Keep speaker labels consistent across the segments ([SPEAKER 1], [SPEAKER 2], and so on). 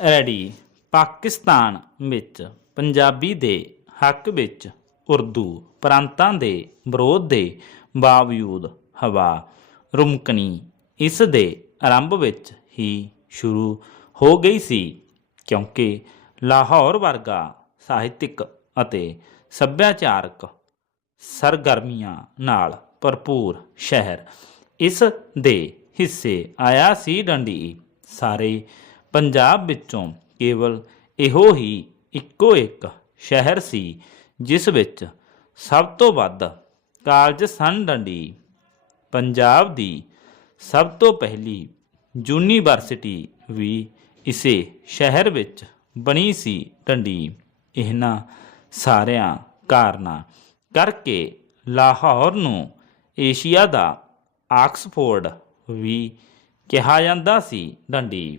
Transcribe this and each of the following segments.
[SPEAKER 1] Ready. Pakistan ਵਿੱਚ ਪੰਜਾਬੀ ਦੇ ਹੱਕ ਵਿੱਚ ਉਰਦੂ ਪ੍ਰਾਂਤਾਂ ਦੇ ਵਿਰੋਧ ਦੇ ਬਾਵਜੂਦ ਹਵਾ ਰੁਮਕਣੀ ਇਸ ਦੇ ਆਰੰਭ ਵਿੱਚ ਹੀ ਸ਼ੁਰੂ ਹੋ ਗਈ ਸੀ, ਕਿਉਂਕਿ ਲਾਹੌਰ ਵਰਗਾ ਸਾਹਿਤਿਕ ਅਤੇ ਸੱਭਿਆਚਾਰਕ ਸਰਗਰਮੀਆਂ ਨਾਲ ਭਰਪੂਰ ਸ਼ਹਿਰ ਇਸ ਦੇ ਹਿੱਸੇ ਆਇਆ ਸੀ ਡੰਡੀ। ਸਾਰੇ ਪੰਜਾਬ ਵਿੱਚੋਂ ਕੇਵਲ ਇਹੋ ਹੀ ਇੱਕੋ ਇੱਕ ਸ਼ਹਿਰ ਸੀ, ਜਿਸ ਵਿੱਚ ਸਭ ਤੋਂ ਵੱਧ ਕਾਲਜ ਸਨ ਡੰਡੀ ਪੰਜਾਬ ਦੀ ਸਭ ਤੋਂ ਪਹਿਲੀ ਯੂਨੀਵਰਸਿਟੀ ਵੀ ਇਸੇ ਸ਼ਹਿਰ ਵਿੱਚ ਬਣੀ ਸੀ ਡੰਡੀ। ਇਹਨਾਂ ਸਾਰਿਆਂ ਕਾਰਨਾਂ ਕਰਕੇ ਲਾਹੌਰ ਨੂੰ ਏਸ਼ੀਆ ਦਾ ਆਕਸਫੋਰਡ ਵੀ ਕਿਹਾ ਜਾਂਦਾ ਸੀ ਡੰਡੀ।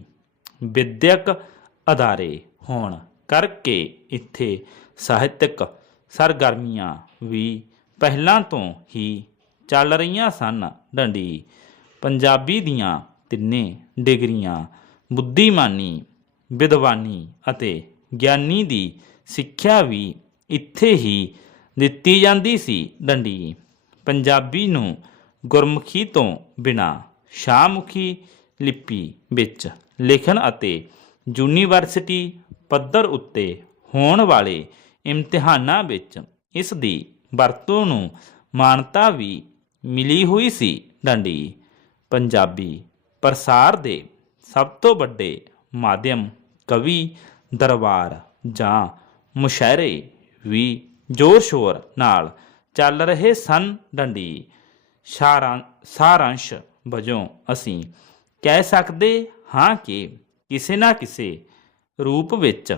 [SPEAKER 1] ਵਿਦਿਅਕ ਅਦਾਰੇ ਹੋਣ ਕਰਕੇ ਇੱਥੇ ਸਾਹਿਤਕ ਸਰਗਰਮੀਆਂ ਵੀ ਪਹਿਲਾਂ ਤੋਂ ਹੀ ਚੱਲ ਰਹੀਆਂ ਸਨ। ਡੰਡੀ, ਪੰਜਾਬੀ ਦੀਆਂ ਤਿੰਨੇ ਡਿਗਰੀਆਂ ਬੁੱਧੀਮਾਨੀ, ਵਿਦਵਾਨੀ ਅਤੇ ਗਿਆਨੀ ਦੀ ਸਿੱਖਿਆ ਵੀ ਇੱਥੇ ਹੀ ਦਿੱਤੀ ਜਾਂਦੀ ਸੀ। ਡੰਡੀ, ਪੰਜਾਬੀ ਨੂੰ ਗੁਰਮੁਖੀ ਤੋਂ ਬਿਨਾ ਸ਼ਾਮੁਖੀ ਲਿਪੀ ਵਿੱਚ ਲਿਖਣ ਅਤੇ ਯੂਨੀਵਰਸਿਟੀ ਪੱਧਰ ਉੱਤੇ ਹੋਣ ਵਾਲੇ ਇਮਤਿਹਾਨਾਂ ਵਿੱਚ ਇਸ ਦੀ ਵਰਤੋਂ ਨੂੰ ਮਾਨਤਾ ਵੀ ਮਿਲੀ ਹੋਈ ਸੀ। ਡੰਡੀ, ਪੰਜਾਬੀ ਪ੍ਰਸਾਰ ਦੇ ਸਭ ਤੋਂ ਵੱਡੇ ਮਾਧਿਅਮ ਕਵੀ, ਦਰਬਾਰ ਜਾਂ ਮੁਸ਼ਾਇਰੇ ਵੀ ਜ਼ੋਰ ਸ਼ੋਰ ਨਾਲ ਚੱਲ ਰਹੇ ਸਨ। ਡੰਡੀ, ਸਾਰਾਂ, ਸਾਰਾਂਸ਼ ਵਜੋਂ ਅਸੀਂ ਕਹਿ ਸਕਦੇ ਹਾਂ ਕਿ ਕਿਸੇ ਨਾ ਕਿਸੇ ਰੂਪ ਵਿੱਚ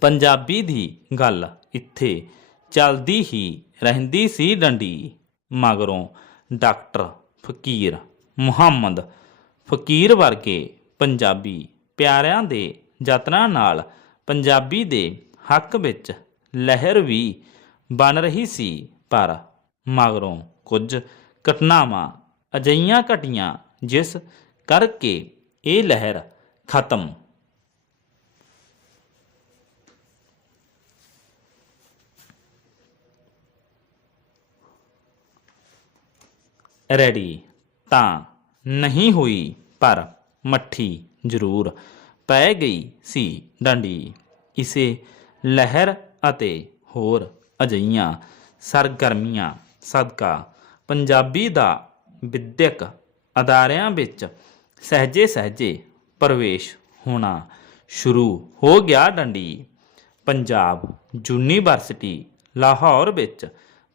[SPEAKER 1] ਪੰਜਾਬੀ ਦੀ ਗੱਲ ਇੱਥੇ ਚੱਲਦੀ ਹੀ ਰਹਿੰਦੀ ਸੀ ਡੰਡੀ। ਮਗਰੋਂ ਡਾਕਟਰ ਫਕੀਰ ਮੁਹੰਮਦ ਫਕੀਰ ਵਰਗੇ ਪੰਜਾਬੀ ਪਿਆਰਿਆਂ ਦੇ ਯਤਨਾਂ ਨਾਲ ਪੰਜਾਬੀ ਦੇ ਹੱਕ ਵਿੱਚ ਲਹਿਰ ਵੀ ਬਣ ਰਹੀ ਸੀ, ਪਰ ਮਗਰੋਂ ਕੁਝ ਘਟਨਾਵਾਂ ਅਜਈਆਂ ਘਟੀਆਂ ਜਿਸ ਕਰਕੇ ਇਹ ਲਹਿਰ ਖਤਮ। ਰੈਡੀ ਤਾਂ ਨਹੀਂ ਹੋਈ, ਪਰ ਮੱਠੀ ਜ਼ਰੂਰ ਪੈ ਗਈ ਸੀ ਡੰਡੀ। ਇਸੇ ਲਹਿਰ ਅਤੇ ਹੋਰ ਅਜਈਆਂ ਸਰਗਰਮੀਆਂ ਸਦਕਾ ਪੰਜਾਬੀ ਦਾ ਵਿਦਿਅਕ ਅਦਾਰਿਆਂ ਵਿੱਚ ਸਹਜੇ ਸਹਜੇ ਪ੍ਰਵੇਸ਼ ਹੋਣਾ ਸ਼ੁਰੂ ਹੋ ਗਿਆ ਡੰਡੀ। ਪੰਜਾਬ ਯੂਨੀਵਰਸਿਟੀ, ਲਾਹੌਰ ਵਿੱਚ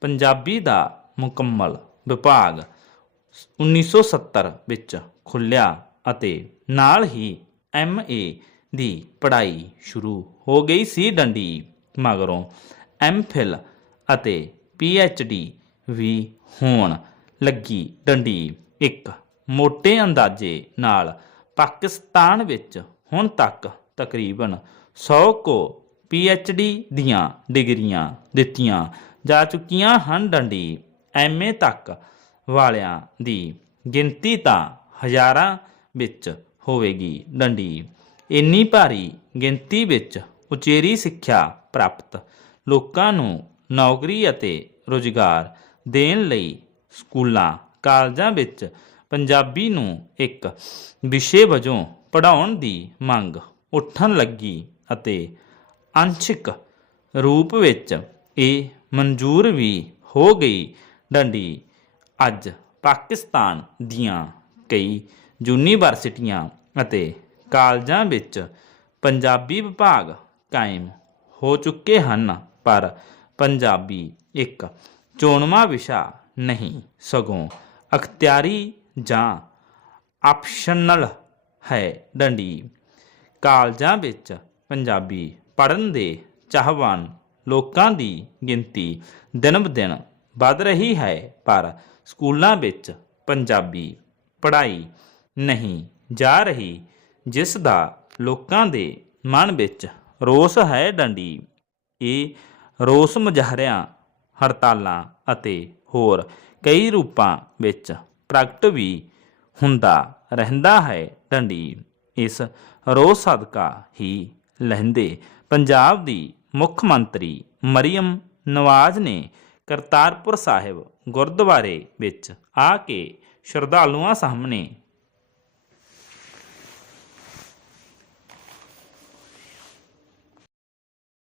[SPEAKER 1] ਪੰਜਾਬੀ ਦਾ ਮੁਕੰਮਲ ਵਿਭਾਗ 1970 ਵਿੱਚ ਖੁੱਲਿਆ ਅਤੇ ਨਾਲ ਹੀ ਐਮਏ ਦੀ ਪੜ੍ਹਾਈ ਸ਼ੁਰੂ ਹੋ ਗਈ ਸੀ ਡੰਡੀ। ਮਗਰੋਂ ਐਮਫਿਲ ਅਤੇ ਪੀਐਚਡੀ ਵੀ ਹੋਣ ਲੱਗੀ ਡੰਡੀ। ਇੱਕ ਮੋٹے ਅੰਦਾਜ਼ੇ ਨਾਲ ਪਾਕਿਸਤਾਨ ਵਿੱਚ ਹੁਣ ਤੱਕ ਤਕਰੀਬਨ 100 ਕੋ ਪੀਐਚਡੀ ਦੀਆਂ ਡਿਗਰੀਆਂ ਦਿੱਤੀਆਂ ਜਾ ਚੁੱਕੀਆਂ ਹਨ ਡੰਡੀ। ਐਮਏ ਤੱਕ ਵਾਲਿਆਂ ਦੀ ਗਿਣਤੀ ਤਾਂ ਹਜ਼ਾਰਾਂ ਵਿੱਚ ਹੋਵੇਗੀ ਡੰਡੀ। ਇੰਨੀ ਭਾਰੀ ਗਿਣਤੀ ਵਿੱਚ ਉਚੇਰੀ ਸਿੱਖਿਆ ਪ੍ਰਾਪਤ ਲੋਕਾਂ ਨੂੰ ਨੌਕਰੀ ਅਤੇ ਰੁਜ਼ਗਾਰ ਦੇਣ ਲਈ ਸਕੂਲਾਂ, ਕਾਲਜਾਂ ਵਿੱਚ ਪੰਜਾਬੀ ਨੂੰ ਇੱਕ ਵਿਸ਼ੇ ਵਜੋਂ ਪੜ੍ਹਾਉਣ ਦੀ ਮੰਗ ਉੱਠਣ ਲੱਗੀ ਅਤੇ ਅੰਸ਼ਿਕ ਰੂਪ ਵਿੱਚ ਇਹ ਮਨਜ਼ੂਰ ਵੀ ਹੋ ਗਈ। ਡੰਡੀ ਅੱਜ ਪਾਕਿਸਤਾਨ ਦੀਆਂ ਕਈ ਯੂਨੀਵਰਸਿਟੀਆਂ ਅਤੇ ਕਾਲਜਾਂ ਵਿੱਚ ਪੰਜਾਬੀ ਵਿਭਾਗ ਕਾਇਮ ਹੋ ਚੁੱਕੇ ਹਨ, ਪਰ ਪੰਜਾਬੀ ਇੱਕ ਚੋਣਵਾ ਵਿਸ਼ਾ ਨਹੀਂ, ਸਗੋਂ ਅਖਤਿਆਰੀ ਜਾਂ ਆਪਸ਼ਨਲ ਹੈ ਡੰਡੀ। ਕਾਲਜਾਂ ਵਿੱਚ ਪੰਜਾਬੀ ਪੜ੍ਹਨ ਦੇ ਚਾਹਵਾਨ ਲੋਕਾਂ ਦੀ ਗਿਣਤੀ ਦਿਨ-ਬ-ਦਿਨ ਵੱਧ ਰਹੀ ਹੈ, ਪਰ ਸਕੂਲਾਂ ਵਿੱਚ ਪੰਜਾਬੀ ਪੜ੍ਹਾਈ ਨਹੀਂ ਜਾ ਰਹੀ, ਜਿਸ ਦਾ ਲੋਕਾਂ ਦੇ ਮਨ ਵਿੱਚ ਰੋਸ ਹੈ ਡੰਡੀ। ਇਹ ਰੋਸ ਮੁਜ਼ਾਹਰਿਆਂ, ਹੜਤਾਲਾਂ ਅਤੇ ਹੋਰ ਕਈ ਰੂਪਾਂ ਵਿੱਚ ਪ੍ਰਗਟ ਵੀ ਹੁੰਦਾ ਰਹਿੰਦਾ ਹੈ। ਡੰਡੀ ਇਸ ਰੋਜ਼ ਸਦਕਾ ਹੀ ਲਹਿੰਦੇ ਪੰਜਾਬ ਦੀ ਮੁੱਖ ਮੰਤਰੀ ਮਰੀਮ ਨਵਾਜ਼ ਨੇ ਕਰਤਾਰਪੁਰ ਸਾਹਿਬ ਗੁਰਦੁਆਰੇ ਵਿੱਚ ਆ ਕੇ ਸ਼ਰਧਾਲੂਆਂ ਸਾਹਮਣੇ